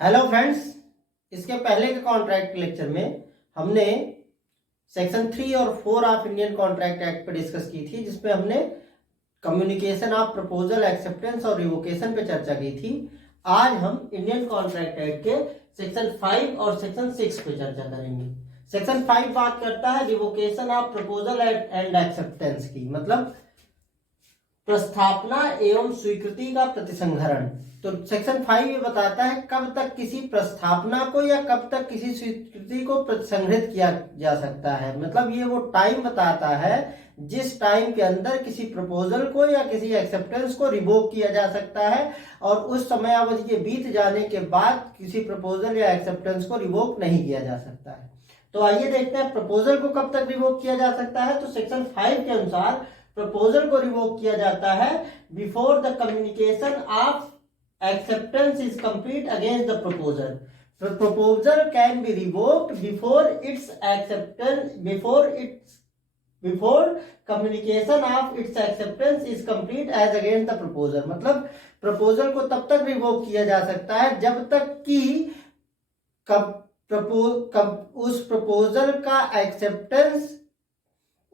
Hello friends, इसके पहले के कॉन्ट्रैक्ट लेक्चर में हमने सेक्शन 3 और 4 ऑफ इंडियन कॉन्ट्रैक्ट एक्ट पे डिस्कस की थी, जिसमें हमने कम्युनिकेशन ऑफ प्रपोजल, एक्सेप्टेंस और रिवोकेशन पे चर्चा की थी। आज हम इंडियन कॉन्ट्रैक्ट एक्ट के सेक्शन 5 और सेक्शन 6 पे चर्चा करेंगे। सेक्शन 5 बात करता है revocation of proposal and acceptance की, मतलब प्रस्थापना एवं स्वीकृति का प्रतिसंहरण। तो सेक्शन 5 ये बताता है कब तक किसी प्रस्थापना को या कब तक किसी स्वीकृति को प्रतिसंहरित किया जा सकता है। मतलब ये वो टाइम बताता है जिस टाइम के अंदर किसी प्रपोजल को या किसी एक्सेप्टेंस को रिवोक किया जा सकता है, और उस समय अवधि के बीत जाने के बाद किसी प्रपोजल या एक्सेप्टेंस को रिवोक नहीं किया जा सकता है। तो आइए देखते हैं प्रपोजल को कब तक रिवोक किया जा सकता है। तो सेक्शन 5 के अनुसार प्रपोजल को रिवोक किया जाता है before the communication of acceptance is complete against the proposal. The proposal can be revoked before its acceptance, before communication of its acceptance is complete as against the proposal. मतलब proposal को तब तक revoke किया जा सकता है जब तक कि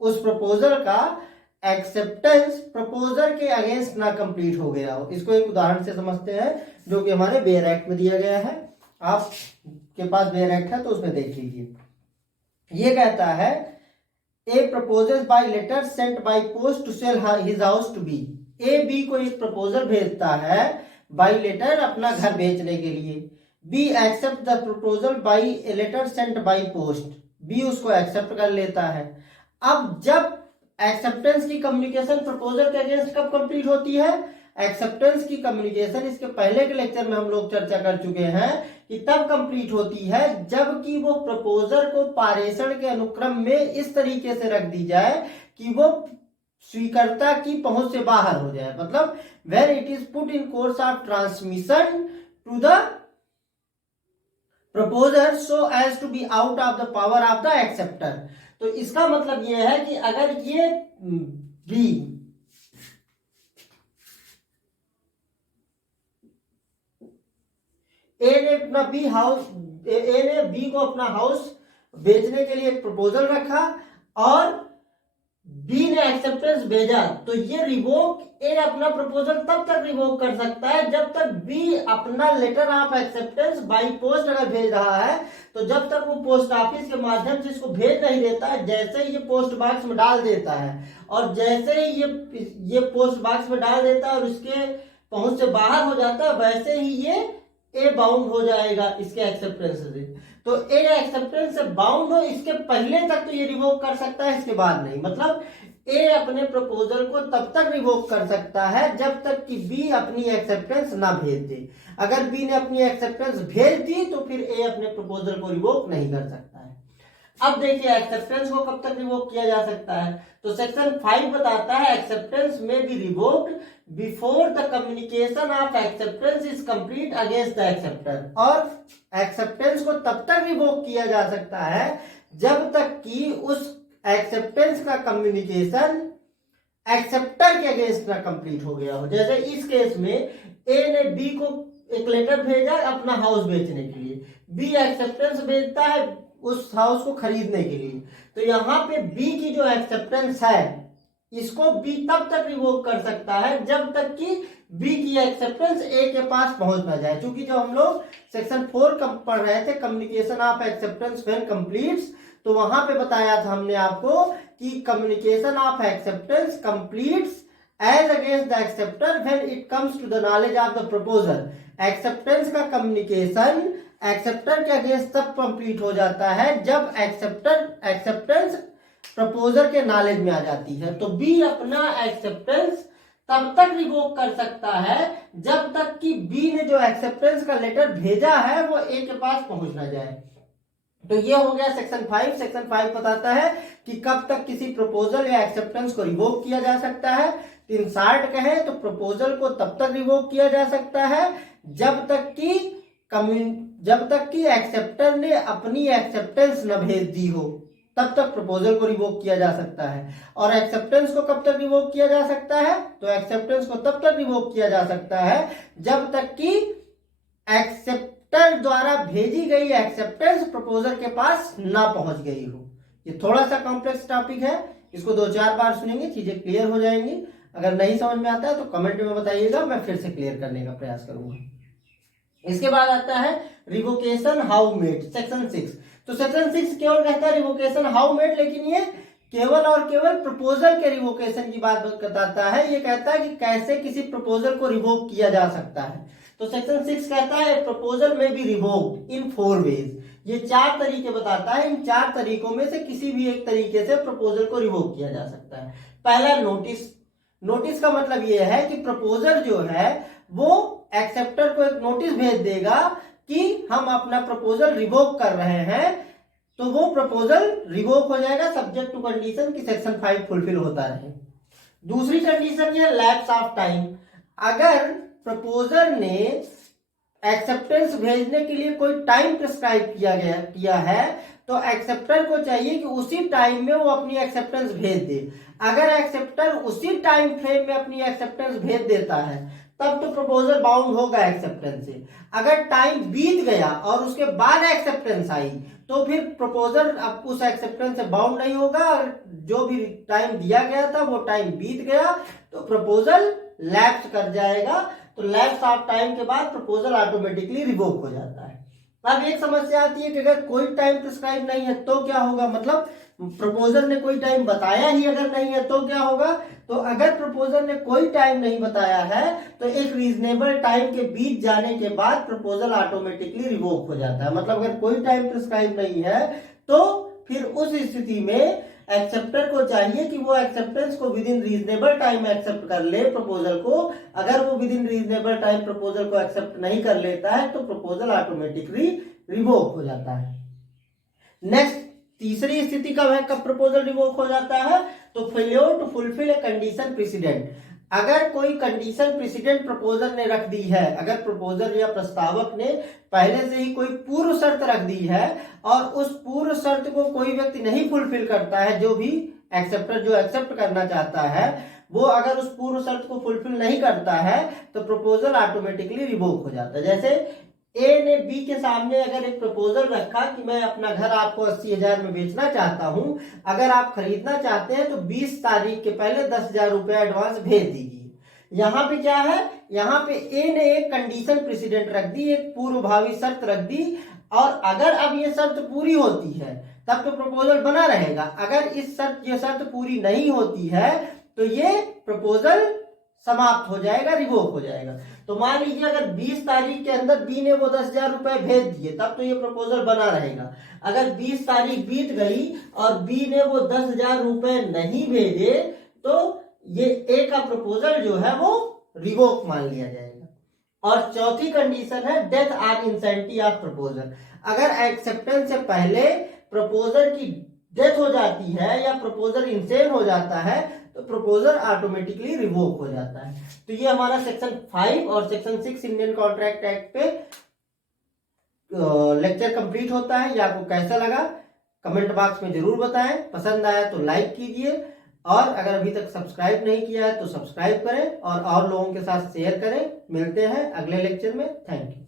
उस प्रपोजल का एक्सेप्टेंस प्रपोजल के अगेंस्ट ना कंप्लीट हो गया हो। इसको एक उदाहरण से समझते हैं जो कि हमारे बेयर एक्ट में दिया गया है। आपके पास बेयर एक्ट है तो उसमें देख लीजिए। ये कहता है A proposal by letter sent by post to sell his house to B. A B को एक प्रपोजल भेजता है बाय लेटर अपना घर बेचने के लिए। B accept the proposal by a letter sent by post. B उसको एक्सेप्ट कर लेता है। अब जब एक्सेप्टेंस की कम्युनिकेशन प्रपोजल के अगेंस्ट कब कंप्लीट होती है? एक्सेप्टेंस की कम्युनिकेशन इसके पहले के लेक्चर में हम लोग चर्चा कर चुके हैं कि तब कंप्लीट होती है जबकि वो प्रपोजल को पारेषण के अनुक्रम में इस तरीके से रख दी जाए कि वो स्वीकर्ता की पहुंच से बाहर हो जाए। मतलब when it is put in course of transmission to the proposal so as to be out of the power of the acceptor. तो इसका मतलब यह है कि अगर ये बी ए ने बी को अपना हाउस बेचने के लिए एक प्रपोजल रखा और बी ने एक्सेप्टेंस भेजा, तो ये रिवोक ए अपना प्रपोजल तब तक रिवोक कर सकता है जब तक बी अपना letter of acceptance by post अगर भेज रहा है, तो जब तक वो पोस्ट ऑफिस के माध्यम से इसको भेज नहीं देता है, जैसे ही ये पोस्ट बॉक्स में डाल देता है और जैसे ही ये पोस्ट बॉक्स में डाल देता है और उसके पहुंच से बाहर हो जाता है, वैसे ही ये ए बाउंड हो जाएगा इसके एक्सेप्टेंस से। तो ए एक्सेप्टेंस से बाउंड हो इसके पहले तक तो ये रिवोक कर सकता है, इसके बाद नहीं। मतलब ए अपने प्रपोजल को तब तक रिवोक कर सकता है जब तक कि बी अपनी एक्सेप्टेंस ना भेज दे। अगर बी ने अपनी एक्सेप्टेंस भेज दी तो फिर ए अपने प्रपोजल को रिवोक नहीं कर सकता है। अब देखिए एक्सेप्टेंस को कब तक रिवोक किया जा सकता है। तो सेक्शन 5 बताता है एक्सेप्टेंस में B revoked before the communication of acceptance is complete against the acceptor. और एक्सेप्टेंस को तब तक रिवोक किया जा सकता है जब तक कि उस एक्सेप्टेंस का कम्युनिकेशन एक्सेप्टर के अगेंस्ट ना कंप्लीट हो गया हो। जैसे इस केस में ए ने बी को एक लेटर भेजा अपना हाउस बेचने के लिए, बी एक्सेप्टेंस भेजता है उस हाउस को खरीदने के लिए। तो यहाँ पे बी की जो एक्सेप्टेंस है इसको बी तब तक रिवोक कर सकता है जब तक कि बी की एक्सेप्टेंस ए के पास पहुंच ना जाए। क्योंकि जब हम लोग सेक्शन 4 पढ़ रहे थे communication of acceptance when completes, तो वहां पे बताया था हमने आपको कि communication of acceptance completes as against the acceptor when it comes to the knowledge of the proposal. Acceptance का कम्युनिकेशन एक्सेप्टर के अगेंस्ट तब कंप्लीट हो जाता है जब एक्सेप्टेंस प्रपोजल के नॉलेज में आ जाती है। तो बी अपना एक्सेप्टेंस तब तक रिवोक कर सकता है जब तक कि बी ने जो एक्सेप्टेंस का लेटर भेजा है वो ए के पास पहुंच ना जाए। तो ये हो गया सेक्शन 5। सेक्शन 5 बताता है कि कब तक किसी प्रपोजल या एक्सेप्टेंस को रिवोक किया जा सकता है। तो इन शॉर्ट कहें तो प्रपोजल को तब तक रिवोक किया जा सकता है जब तक कि एक्सेप्टर ने अपनी एक्सेप्टेंस न भेज दी हो, तब तक प्रपोजल को रिवोक किया जा सकता है। और एक्सेप्टेंस को कब तक रिवोक किया जा सकता है? तो एक्सेप्टेंस को तब तक रिवोक किया जा सकता है जब तक कि एक्सेप्टर द्वारा भेजी गई एक्सेप्टेंस प्रपोजर के पास ना पहुंच गई हो। ये थोड़ा सा कॉम्प्लेक्स टॉपिक है, इसको 2-4 बार सुनेंगे, चीजें क्लियर हो जाएंगी। अगर नहीं समझ में आता है तो कमेंट में बताइएगा, मैं फिर से क्लियर करने का प्रयास करूंगा। इसके बाद आता है रिवोकेशन हाउ मेड, सेक्शन 6। तो सेक्शन 6 केवल कहता है रिवोकेशन हाउ मेड, लेकिन ये केवल और केवल प्रपोजल के रिवोकेशन की बात बताता है। ये कहता है कि कैसे किसी प्रपोजल को रिवोक किया जा सकता है। तो सेक्शन 6 कहता है प्रपोजल में बी रिवोक्ड इन 4 वेज। ये 4 तरीके बताता है, इन 4 तरीकों में से किसी भी एक तरीके से प्रपोजल को रिवोक किया जा सकता है। पहला नोटिस। नोटिस का मतलब ये है कि प्रपोजर जो है वो एक्सेप्टर को एक नोटिस भेज देगा कि हम अपना प्रपोजल रिवोक कर रहे हैं, तो वो प्रपोजल रिवोक हो जाएगा सब्जेक्ट टू कंडीशन कि सेक्शन 5 फुलफिल होता रहे। दूसरी कंडीशन है लैप्स ऑफ टाइम। अगर प्रपोजर ने एक्सेप्टेंस भेजने के लिए कोई टाइम प्रिस्क्राइब किया है तो एक्सेप्टर को चाहिए कि उसी टाइम में वो अपनी एक्सेप्टेंस भेज दे। अगर एक्सेप्टर उसी टाइम फ्रेम में अपनी एक्सेप्टेंस भेज देता है तब तो प्रपोजल बाउंड होगा एक्सेप्टेंस से। अगर टाइम बीत गया और उसके बाद एक्सेप्टेंस आई तो फिर प्रपोजल अब उस एक्सेप्टेंस से बाउंड नहीं होगा। जो भी टाइम दिया गया था वो टाइम बीत गया तो प्रपोजल लैप्स कर जाएगा। तो लैप्स ऑफ टाइम के बाद प्रपोजल ऑटोमेटिकली रिवोक हो जाता है। अब एक समस्या आती है कि अगर कोई टाइम प्रिस्क्राइब नहीं है तो क्या होगा, मतलब प्रपोजर ने कोई टाइम बताया ही अगर नहीं है तो क्या होगा। तो अगर प्रपोजर ने कोई टाइम नहीं बताया है तो एक रीजनेबल टाइम के बीत जाने के बाद प्रपोजल ऑटोमेटिकली रिवोक हो जाता है। मतलब अगर कोई टाइम प्रिस्क्राइब नहीं है तो फिर उस स्थिति में एक्सेप्टर को चाहिए कि वो एक्सेप्टेंस को within reasonable time accept कर ले प्रपोजल को। अगर वो within reasonable time proposal को एक्सेप्ट नहीं कर लेता है तो प्रपोजल ऑटोमेटिकली रिवोक हो जाता है। नेक्स्ट, तीसरी स्थिति कब प्रपोजल रिवोक हो जाता है, तो failure to fulfil a condition precedent. अगर कोई कंडीशन प्रेसिडेंट प्रपोजल ने रख दी है, अगर प्रपोजल या प्रस्तावक ने पहले से ही कोई पूर्व शर्त रख दी है और उस पूर्व शर्त को कोई व्यक्ति नहीं फुलफिल करता है, जो भी एक्सेप्टर जो एक्सेप्ट करना चाहता है वो अगर उस पूर्व शर्त को फुलफिल नहीं करता है तो प्रपोजल ऑटोमेटिकली रिवोक हो जाता है। जैसे ए ने बी के सामने अगर एक प्रपोजल रखा कि मैं अपना घर आपको 80,000 में बेचना चाहता हूं, अगर आप खरीदना चाहते हैं तो 20 तारीख के पहले 10,000 रुपए एडवांस भेज दीजिए। यहाँ पे क्या है, यहाँ पे ए ने एक कंडीशन प्रेसिडेंट रख दी, एक पूर्वभावी शर्त रख दी, और अगर अब ये शर्त पूरी होती है तब तो प्रपोजल बना रहेगा। अगर ये शर्त पूरी नहीं होती है तो ये प्रपोजल समाप्त हो जाएगा, रिवोक हो जाएगा। तो मान लीजिए अगर 20 तारीख के अंदर बी ने वो 10,000 रुपए भेज दिए तब तो ये प्रपोजल बना रहेगा। अगर 20 तारीख बीत गई और बी ने वो 10,000 रुपए नहीं भेजे तो ये ए का प्रपोजल जो है वो रिवोक मान लिया जाएगा। और चौथी कंडीशन है death on incentive of proposal. अगर एक्सेप्टेंस से पहले प्रपोजल की डेथ हो जाती है या प्रपोजल इंसेन हो जाता है तो प्रपोजल ऑटोमेटिकली रिवोक हो जाता है। तो ये हमारा सेक्शन 5 और सेक्शन 6 इंडियन कॉन्ट्रैक्ट एक्ट पे लेक्चर कंप्लीट होता है। ये आपको कैसा लगा कमेंट बॉक्स में जरूर बताएं। पसंद आया तो लाइक कीजिए और अगर अभी तक सब्सक्राइब नहीं किया है तो सब्सक्राइब करें और लोगों के साथ शेयर करें। मिलते हैं अगले लेक्चर में। Thank you.